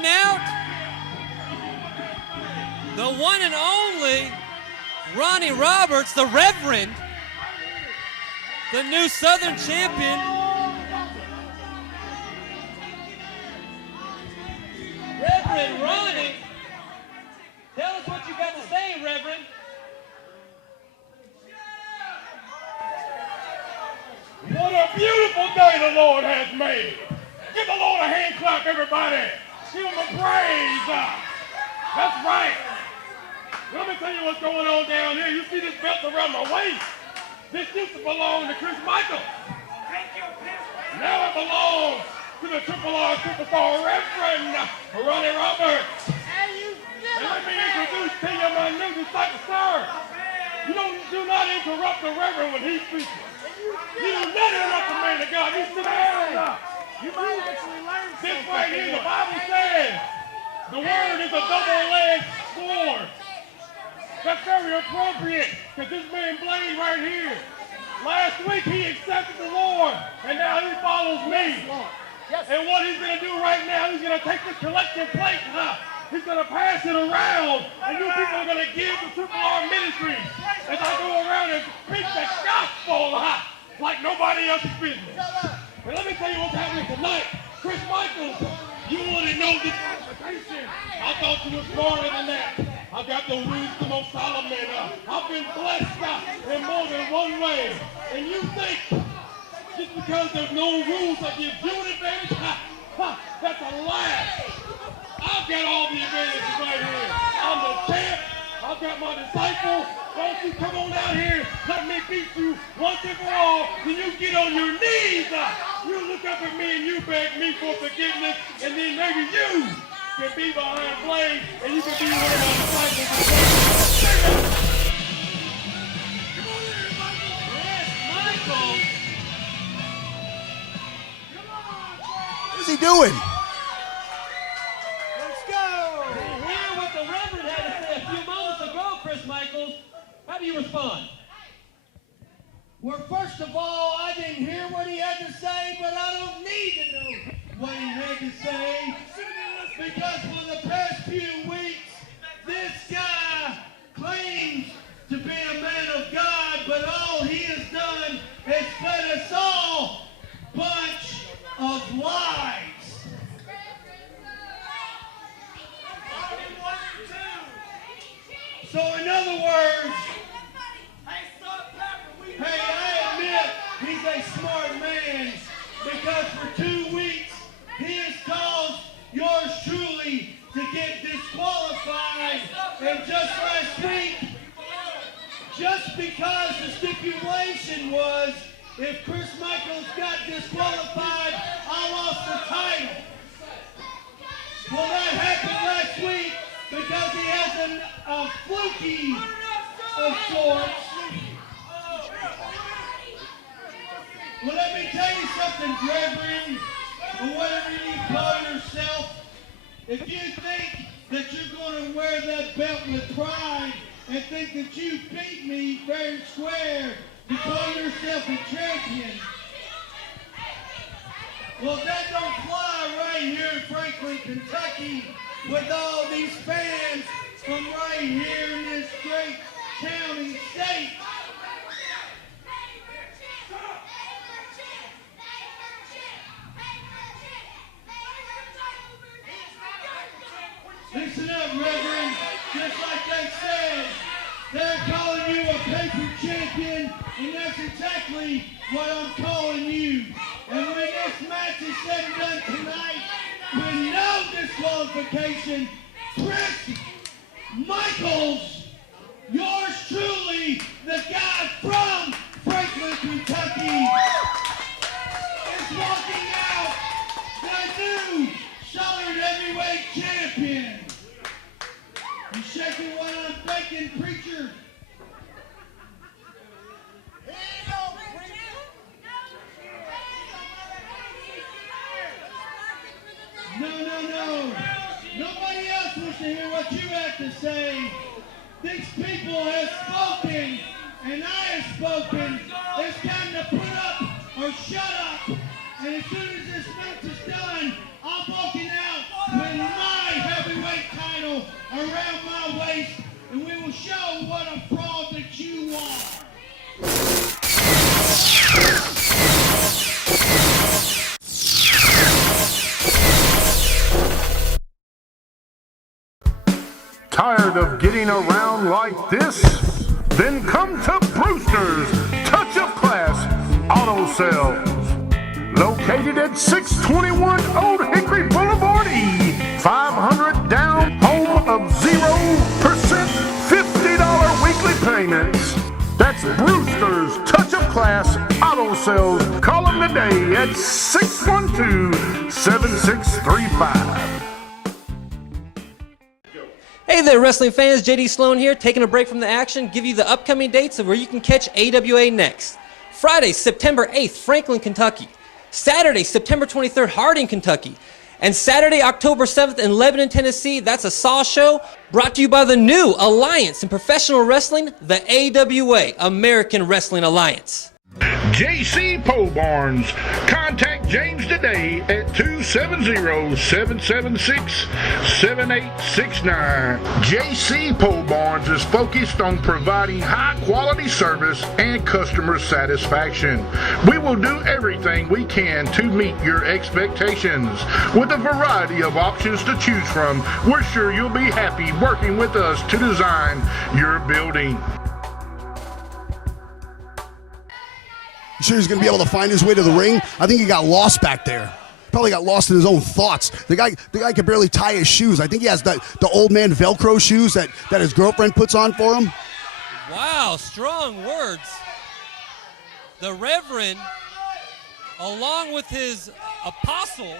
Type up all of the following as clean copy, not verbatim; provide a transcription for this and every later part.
coming out, the one and only Ronnie Roberts, the Reverend, the new Southern champion. Reverend Ronnie, tell us what you got to say, Reverend. What a beautiful day the Lord has made. Give the Lord a hand clap, everybody. Give him a praise. That's right. Let me tell you what's going on down here. You see this belt around my waist? This used to belong to Chris Michaels. Now it belongs to the Triple R Superstar Reverend Ronnie Roberts. And let me introduce to you my new disciple, sir. You do not interrupt the Reverend when he's speaking. You do not interrupt the man of God. You sit down. You might actually learn something. This right here, the Bible says, the word is a double-edged sword. That's very appropriate, because this man Blaine right here, last week he accepted the Lord, and now he follows me. Yes. And what he's going to do right now, he's going to take this collection plate, he's going to pass it around, and you people are going to give to Triple R Ministries as I go around and preach the gospel like nobody else's business. And let me tell you what's happening tonight. Chris Michaels, you wouldn't know this invitation. I thought you were smarter than that. I got the wisdom of Solomon. I've been blessed in more than one way. And you think just because there's no rules that give you an advantage, that's a lie. I've got all the advantages right here. I'm the champ. I've got my disciple. Don't you come on out here, let me beat you once and for all. Then you get on your knees. You look up at me and you beg me for forgiveness. And then maybe you can be behind Blaine and you can be one of my disciples. What is he doing? Let's go. To hear what the Reverend had to say a few moments ago, Chris Michaels. How do you respond? Well, first of all, I didn't hear what he had to say, but I don't need to know what he had to say. Because for the past few weeks, this guy claims to be a man of God, but all he has done is fed us all a bunch of lies. So in other words, hey, I admit he's a smart man, because for 2 weeks he has caused yours truly to get disqualified. And just last week, just because the stipulation was if Chris Michaels got disqualified, I lost the title. Well, that happened last week because he has a fluky of sorts. Well, let me tell you something, Reverend, or whatever you call yourself. If you think that you're going to wear that belt with pride and think that you beat me fair and square to call yourself a champion, well, that don't fly right here in Franklin, Kentucky, with all these fans from right here in this great county state. Listen up, Reverend. Just like they said, they're calling you a paper champion, and that's exactly what I'm calling you. And when this match is said and done tonight, with no disqualification, Chris Michaels, yours truly, the guy from Franklin, Kentucky, is walking out the new Southern Heavyweight Champion. You shaking what I'm thinking, preacher? No. Nobody else wants to hear what you have to say. These people have spoken, and I have spoken. It's time to put up or shut up. And as soon as this match is done, I'm walking out with my Tired of getting around like this? Then come to Brewster's Touch of Class Auto Sales. Located at 621 Old Hickory Boulevard E. 500 down, home of 0% $50 weekly payments. That's Brewster's Touch of Class Auto Sales. Call them today at 612-7635. Hey there, wrestling fans. JD Sloan here, taking a break from the action, give you the upcoming dates of where you can catch AWA next. Friday, September 8th, Franklin, Kentucky. Saturday, September 23rd, Harding, Kentucky. And Saturday, October 7th in Lebanon, Tennessee, that's a Saw show brought to you by the new Alliance in Professional Wrestling, the AWA, American Wrestling Alliance. JC Pole Barns. Contact James today at 270-776-7869. JC Pole Barns is focused on providing high quality service and customer satisfaction. We will do everything we can to meet your expectations. With a variety of options to choose from, we're sure you'll be happy working with us to design your building. You sure he's going to be able to find his way to the ring? I think he got lost back there. Probably got lost in his own thoughts. The guy can barely tie his shoes. I think he has the old man Velcro shoes that his girlfriend puts on for him. Wow, strong words. The Reverend, along with his apostle,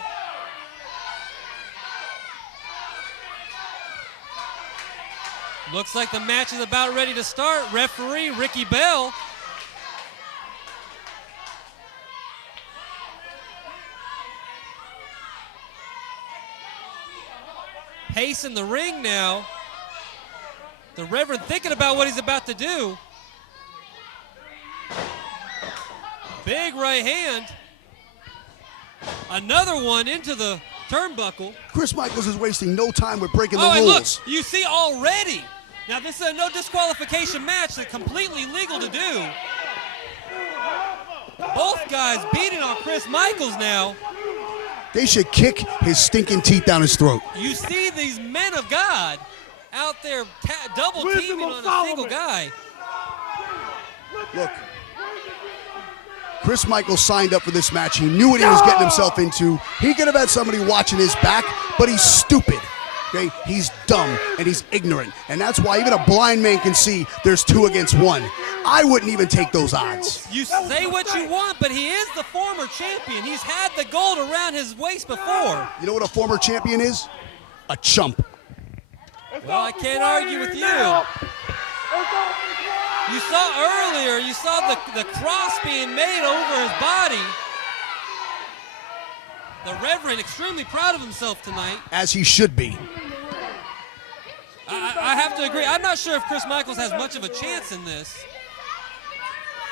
looks like the match is about ready to start. Referee Ricky Bell. Pace in the ring now. The Reverend thinking about what he's about to do. Big right hand. Another one into the turnbuckle. Chris Michaels is wasting no time with breaking the and rules. Look, you see already. Now this is a no disqualification match that's completely legal to do. Both guys beating on Chris Michaels now. They should kick his stinking teeth down his throat. You see these men of God out there double teaming on a single guy. Look, Chris Michaels signed up for this match. He knew what he was getting himself into. He could have had somebody watching his back, but he's stupid. Okay? He's dumb and he's ignorant. And that's why even a blind man can see there's 2 against 1. I wouldn't even take those odds. You say what you want, but he is the former champion. He's had the gold around his waist before. You know what a former champion is? A chump. Well, I can't argue with you. You saw earlier, you saw the cross being made over his body. The Reverend extremely proud of himself tonight. As he should be. I have to agree. I'm not sure if Chris Michaels has much of a chance in this.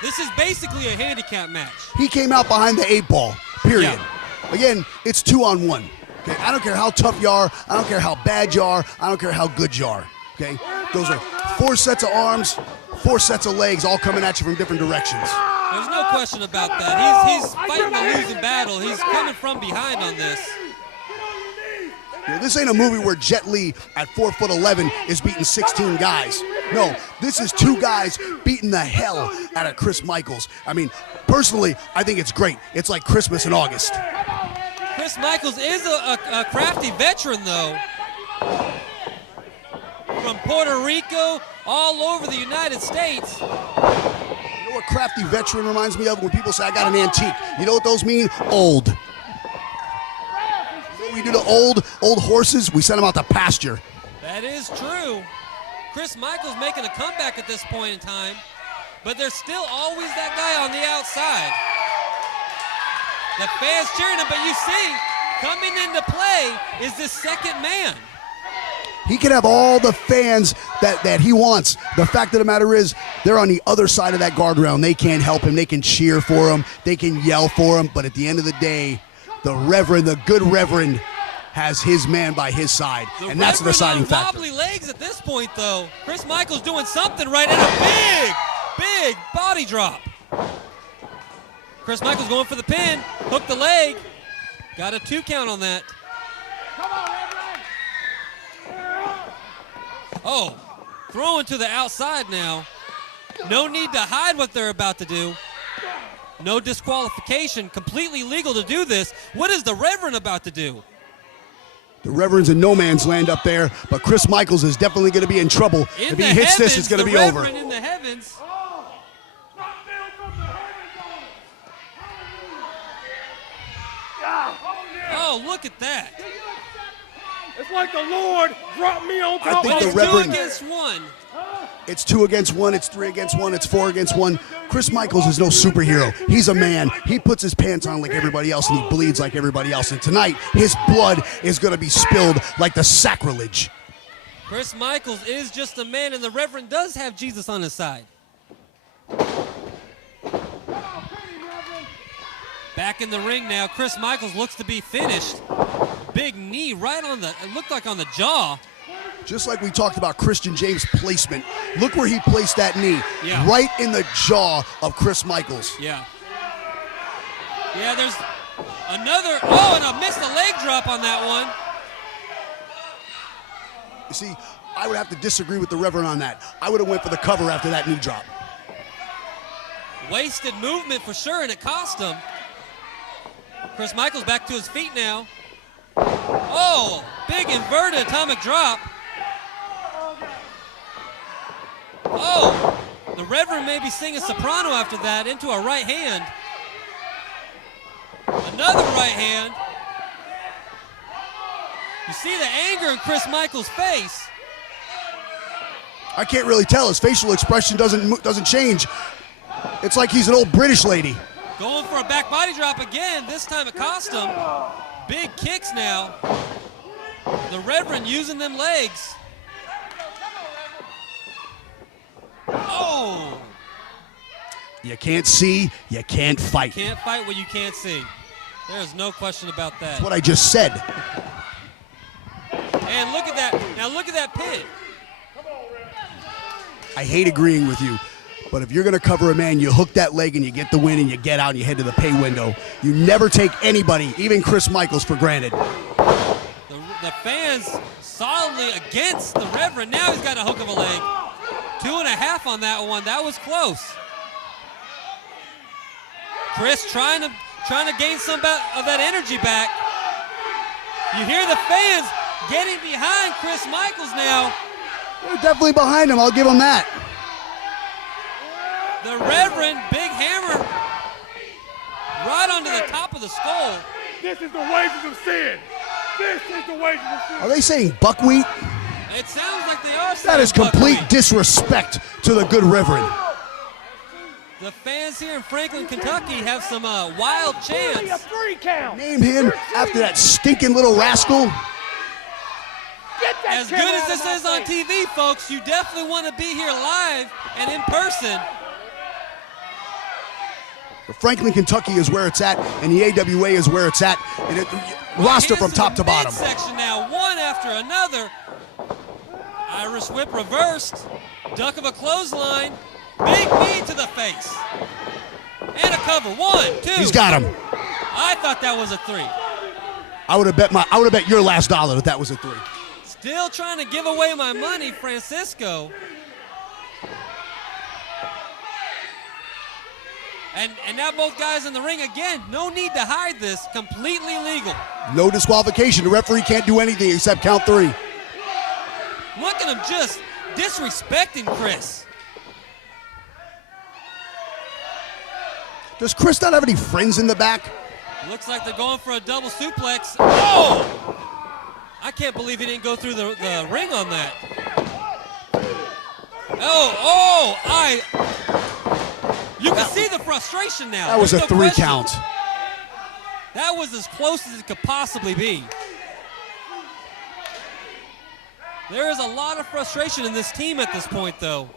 This is basically a handicap match. He came out behind the 8 ball, period. Yeah. Again, it's 2-on-1. Okay, I don't care how tough you are. I don't care how bad you are. I don't care how good you are. Okay, those are 4 sets of arms, 4 sets of legs, all coming at you from different directions. There's no question about that. He's fighting a losing battle. He's coming from behind on this. Yeah, this ain't a movie where Jet Li at 4'11" is beating 16 guys. No, this is 2 guys beating the hell out of Chris Michaels. I mean, personally, I think it's great. It's like Christmas in August. Chris Michaels is a crafty veteran, though. From Puerto Rico, all over the United States. You know what crafty veteran reminds me of? When people say, I got an antique. You know what those mean? Old. We do to old horses, we send them out to pasture. That is true. Chris Michaels making a comeback at this point in time, but there's still always that guy on the outside. The fans cheering him, but you see, coming into play is this second man. He can have all the fans that he wants. The fact of the matter is, they're on the other side of that guardrail, and they can't help him. They can cheer for him. They can yell for him, but at the end of the day, the Reverend, the good Reverend, has his man by his side, and that's the deciding factor. Wobbly legs at this point, though. Chris Michaels doing something right, and a big body drop. Chris Michaels going for the pin, hooked the leg, got a 2 count on that. Oh, throwing to the outside now. No need to hide what they're about to do. No disqualification. Completely legal to do this. What is the Reverend about to do? The Reverend's in no man's land up there, but Chris Michaels is definitely going to be in trouble. If he hits this, it's going to be over. The Reverend in the heavens. Oh, look at that. It's like the Lord dropped me on top think of the It's Reverend- 2 against 1. It's 2 against 1, it's 3 against 1, it's 4 against 1. Chris Michaels is no superhero. He's a man. He puts his pants on like everybody else, and he bleeds like everybody else. And tonight, his blood is going to be spilled like the sacrilege. Chris Michaels is just a man, and the Reverend does have Jesus on his side. Back in the ring now, Chris Michaels looks to be finished. Big knee right on the, it looked like on the jaw. Just like we talked about Christian James' placement, look where he placed that knee. Yeah. Right in the jaw of Chris Michaels. Yeah. Yeah, there's another, oh, and I missed a leg drop on that one. You see, I would have to disagree with the Reverend on that. I would have went for the cover after that knee drop. Wasted movement for sure, and it cost him. Chris Michaels back to his feet now. Oh, big inverted atomic drop. Oh, the Reverend may be singing soprano after that into a right hand. Another right hand. You see the anger in Chris Michaels' face. I can't really tell. His facial expression doesn't change. It's like he's an old British lady. Going for a back body drop again. This time it cost him. Big kicks now. The Reverend using them legs. Oh! You can't see, you can't fight. Can't fight what you can't see. There's no question about that. That's what I just said. And look at that. Now look at that pin. I hate agreeing with you, but if you're going to cover a man, you hook that leg and you get the win and you get out and you head to the pay window. You never take anybody, even Chris Michaels, for granted. The fans solidly against the Reverend. Now he's got a hook of a leg. 2.5 on that one. That was close. Chris trying to gain some of that energy back. You hear the fans getting behind Chris Michaels now. They're definitely behind him. I'll give him that. The Reverend, big hammer, right onto the top of the skull. This is the wages of sin. This is the wages of sin. Are they saying buckwheat? It sounds like they are saying That is complete buckwheat. disrespect to the good Reverend. The fans here in Franklin, Kentucky have some wild chants. A 3 count. Name him after that stinking little rascal. Get that As good camera as out this of my is on face. TV, folks, you definitely want to be here live and in person. Franklin, Kentucky is where it's at, and the AWA is where it's at. And roster from top to bottom. Section now, one after another. Irish whip reversed. Duck of a clothesline. Big knee to the face. And a cover. 1, 2. He's got him. I thought that was a 3. I would have bet your last dollar that that was a 3. Still trying to give away my money, Francisco. And now both guys in the ring again. No need to hide this. Completely legal. No disqualification. The referee can't do anything except count 3. Look at him just disrespecting Chris. Does Chris not have any friends in the back? Looks like they're going for a double suplex. Oh! I can't believe he didn't go through the ring on that. You can see the frustration now. That was a There's no 3 question. count. That was as close as it could possibly be. There is a lot of frustration in this team at this point, though.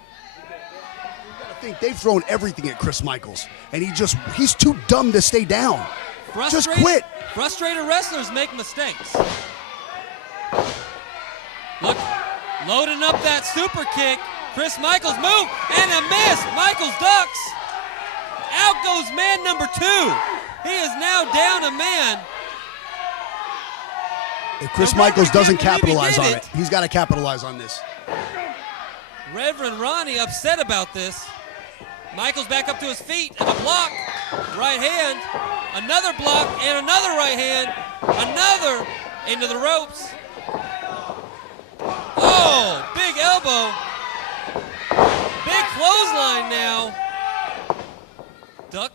I think they've thrown everything at Chris Michaels, and he's too dumb to stay down. Just quit. Frustrated wrestlers make mistakes. Look, loading up that super kick. Chris Michaels move, and a miss. Michaels ducks. Out goes man number 2. He is now down a man. If Chris The Michaels referee doesn't can't believe he capitalize did on it. it, he's got to capitalize on this. Reverend Ronnie upset about this. Michaels back up to his feet and a block. Right hand, another block and another right hand. Another into the ropes. Oh, big elbow. Big clothesline now. Duck.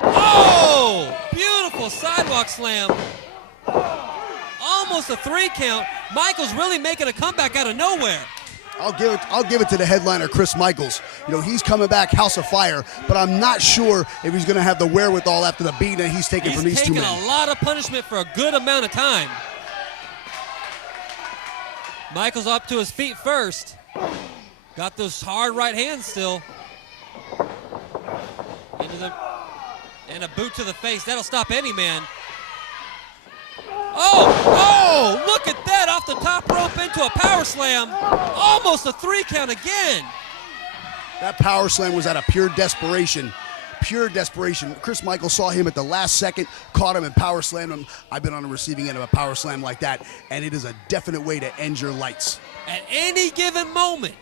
Oh, beautiful sidewalk slam. Almost a 3 count. Michaels really making a comeback out of nowhere. I'll give it to the headliner, Chris Michaels. You know, he's coming back House of Fire, but I'm not sure if he's going to have the wherewithal after the beating that he's taking from these two men. He's taking a lot of punishment for a good amount of time. Michaels up to his feet first. Got those hard right hands still. And a boot to the face. That'll stop any man. Oh, look at that, off the top rope into a power slam. Almost a 3 count again. That power slam was out of pure desperation. Pure desperation. Chris Michaels saw him at the last second, caught him and power slammed him. I've been on the receiving end of a power slam like that, and it is a definite way to end your lights. At any given moment,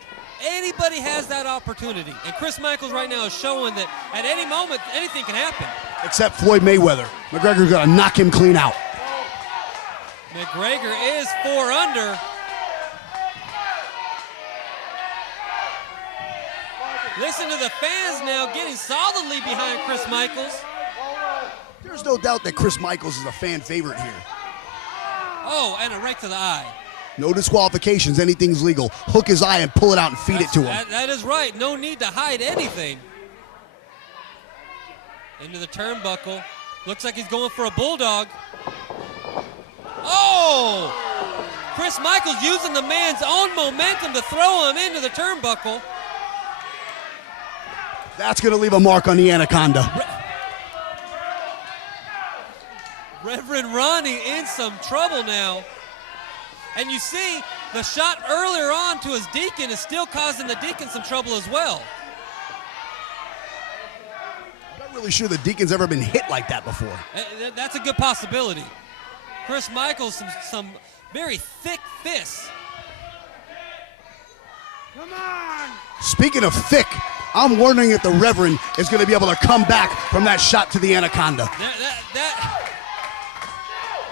anybody has that opportunity. And Chris Michaels right now is showing that at any moment, anything can happen. Except Floyd Mayweather. McGregor's going to knock him clean out. McGregor is 4 under. Listen to the fans now getting solidly behind Chris Michaels. There's no doubt that Chris Michaels is a fan favorite here. Oh, and a right to the eye. No disqualifications, anything's legal. Hook his eye and pull it out and feed it to him. That is right. No need to hide anything. Into the turnbuckle. Looks like he's going for a bulldog. Oh! Chris Michaels using the man's own momentum to throw him into the turnbuckle. That's going to leave a mark on the Anaconda. Reverend Ronnie in some trouble now. And you see, the shot earlier on to his Deacon is still causing the Deacon some trouble as well. I'm not really sure the Deacon's ever been hit like that before. That's a good possibility. Chris Michaels, some very thick fists. Come on! Speaking of thick, I'm wondering if the Reverend is going to be able to come back from that shot to the Anaconda.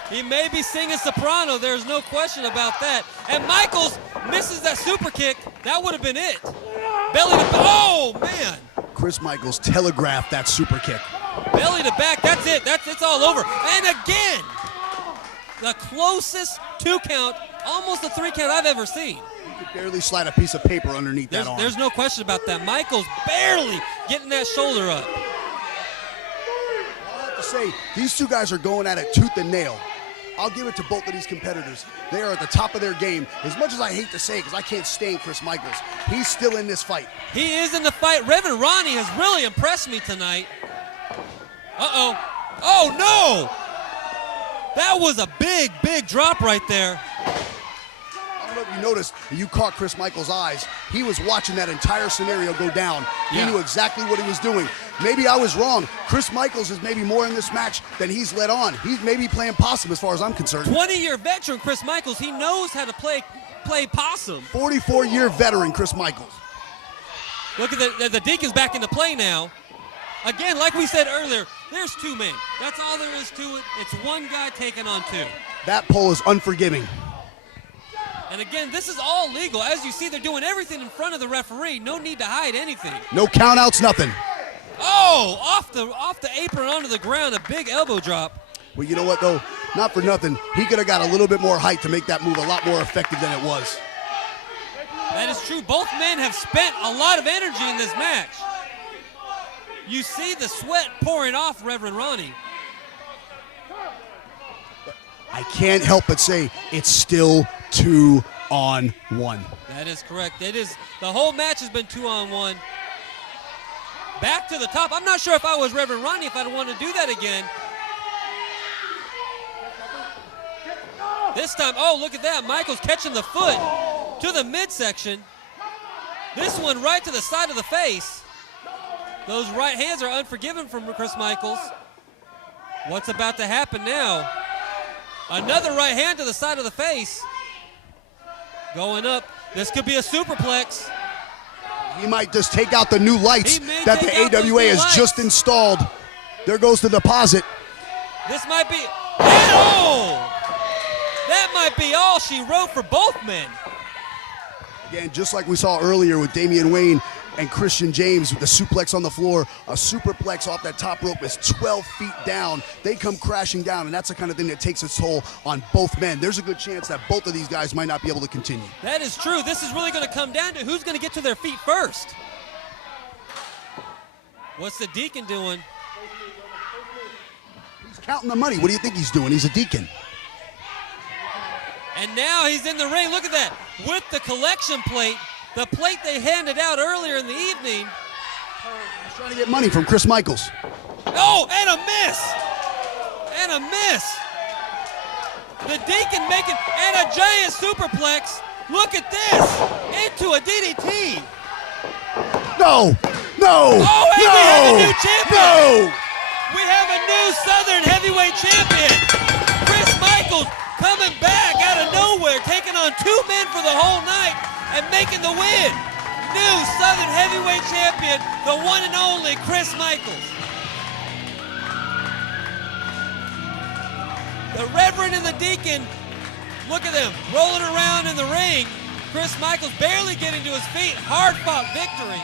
He may be singing soprano, there's no question about that. And Michaels misses that super kick. That would have been it. Belly to back. Oh, man. Chris Michaels telegraphed that super kick. Belly to back, that's it. It's all over. And again, the closest 2 count, almost a 3 count I've ever seen. You could barely slide a piece of paper underneath that arm. There's no question about that. Michaels barely getting that shoulder up. I'll have to say, these two guys are going at it tooth and nail. I'll give it to both of these competitors. They are at the top of their game. As much as I hate to say it, because I can't stand Chris Michaels, he's still in this fight. He is in the fight. Reverend Ronnie has really impressed me tonight. Uh-oh. Oh, no! That was a big, big drop right there. I don't know if you noticed, you caught Chris Michaels' eyes. He was watching that entire scenario go down. He knew exactly what he was doing. Maybe I was wrong. Chris Michaels is maybe more in this match than he's let on. He's maybe playing possum as far as I'm concerned. 20-year veteran Chris Michaels. He knows how to play possum. 44-year veteran Chris Michaels. Look at the Deacon's back into play now. Again, like we said earlier, there's 2 men. That's all there is to it. It's one guy taking on 2. That pole is unforgiving. And again, this is all legal. As you see, they're doing everything in front of the referee. No need to hide anything. No countouts, nothing. Oh, off the apron onto the ground, a big elbow drop. Well, you know what, though? Not for nothing. He could have got a little bit more height to make that move a lot more effective than it was. That is true. Both men have spent a lot of energy in this match. You see the sweat pouring off Reverend Ronnie. I can't help but say it's still 2-on-1. That is correct. It is. The whole match has been 2-on-1. Back to the top. I'm not sure if I was Reverend Ronnie if I'd want to do that again. This time, oh, look at that. Michaels catching the foot to the midsection. This one right to the side of the face. Those right hands are unforgiving from Chris Michaels. What's about to happen now? Another right hand to the side of the face. Going up. This could be a superplex. He might just take out the new lights He may that the take out those AWA new has lights. just installed. There goes the deposit. This might be, oh! That might be all she wrote for both men. Again, just like we saw earlier with Damian Wayne and Christian James with the suplex on the floor, a superplex off that top rope is 12 feet down. They come crashing down, and that's the kind of thing that takes its toll on both men. There's a good chance that both of these guys might not be able to continue. That is true. This is really going to come down to who's going to get to their feet first. What's the Deacon doing? He's counting the money. What do you think he's doing? He's a deacon. And now he's in the ring. Look at that. With the collection plate, the plate they handed out earlier in the evening. He's trying to get money from Chris Michaels. Oh, and a miss. And a miss. The Deacon making, and a giant superplex. Look at this. Into a DDT. No! No! Oh, and no! we have a new champion. No! We have a new Southern Heavyweight Champion. Chris Michaels coming back out of nowhere, taking on two men for the whole night and making the win. New Southern Heavyweight Champion, the one and only Chris Michaels. The Reverend and the Deacon, look at them, rolling around in the ring. Chris Michaels barely getting to his feet, hard-fought victory.